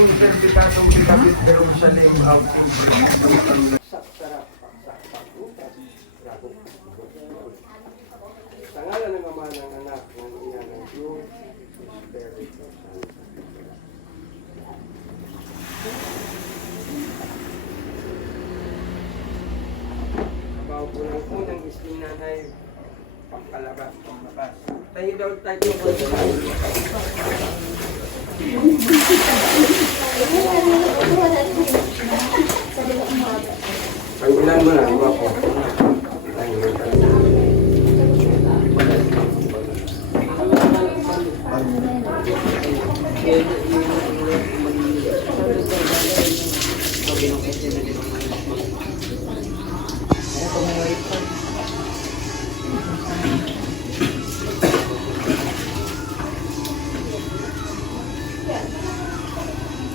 yung sertifikatong pinabit Jerusalem out in sarap sa ngalan ng Ama ng Anak ng Ina ng Diyos, Espiritu Santo. Kabaw po ng unang isling nanay, pangkalabas, panglakas. Tayo daw tayo ko. Ang ulan mo na, iba po.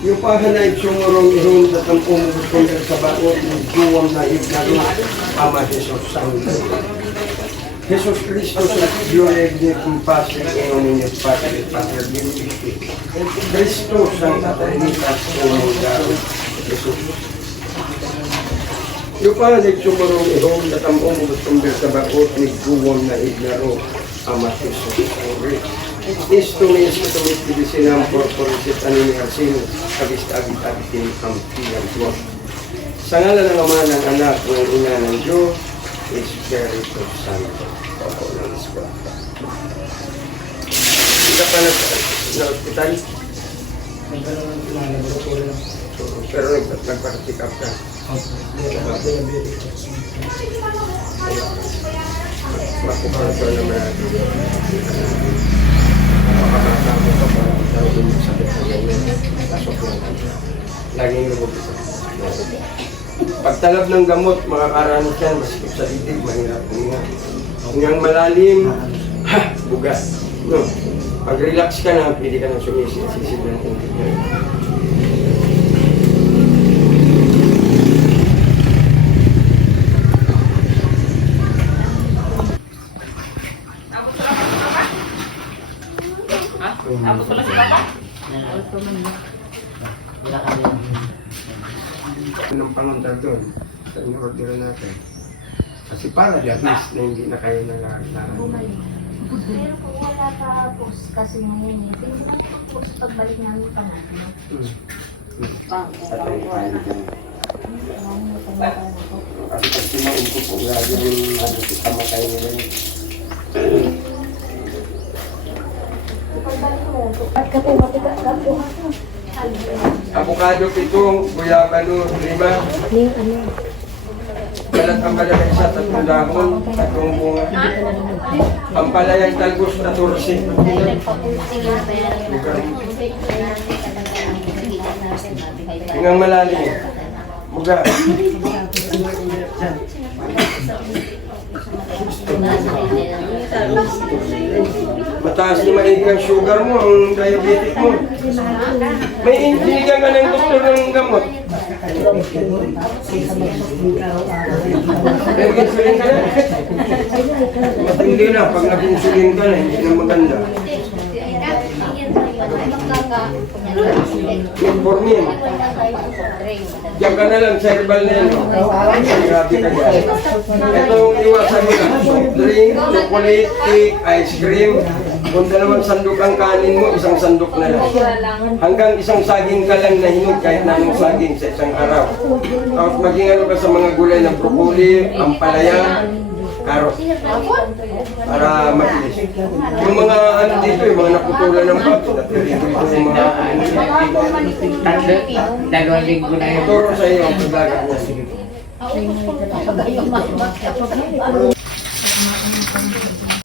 Yung pahanay sumurong ihon at ang umukong sa baot ng duwang na ignaro Ama Jesus Santo. Jesus Cristo sa Diyoleg ni Kumpasik ng inyong Padre, Pater Binisti. Cristo sang Katarinitas ng Garo, Jesus. Yung pahanay sumurong ihon at ang umukong sa baot ng duwang na ignaro Ama Jesus Santo. Isto na isto tumit dibisinang porporisit anini arsino agist-agit-agitin ang pilang mo. Sa ngalan ng Ama ng Anak ng Ina ng Diyos, Espiritu Santo. Opo ng Espiritu. Hindi ka pa na-hospital? Pero nagpa-check up ka? Makukontrol naman natin. Makakasama ka pa sa yung sakit na ganyan. Pasok lang ka. Laging lubog ito. Pagtalab ng gamot, makakaranas yan. Masikip sa titig, mahirap huminga. Hingang malalim, buga. No. Pag relax ka na, pwede ka nang sumisisid ng tubig. Tapos wala si Papa? Anong pangunta doon? Sa in-order natin. Kasi para di at least na hindi na kayo nalaran. Pero kung wala pa po kasi ngayon, hindi lang po sa pagbalik namin pa natin. Kasi pag simain ko po, lagi yung kamatay nila yun. Avocado pitong, guyabano, lima. Balat ang balagay sa 3 dahon, 3 bunga. Pampalayang talbos na 14. Hingang malalim. Buga. Mataas na maigi ang sugar mo, ang diabetic mo. May iniligan ka ng doktor ng gamot. Nag-insulin ka na. Matindi na, pag nag-insulin ka na, hindi na maganda. Metformin. Diyan ka na lang sa herbal na yan. Grabe ka dyan. Ito yung iwasan mo lang. Soft drink, chocolate, cake, ice cream. Kung 2 sandok ang kanin mo, 1 sandok na lang. Hanggang 1 saging ka lang na hinog kahit na anong saging sa isang araw. Tapos maging ano ka sa mga gulay ng broccoli, ampalaya, karot. Para matilis. Yung mga ano dito, yung mga naputulan ng bago, natirito ito yung mga Dalawang linggo na yun. turo sa iyo ang paglagat niya.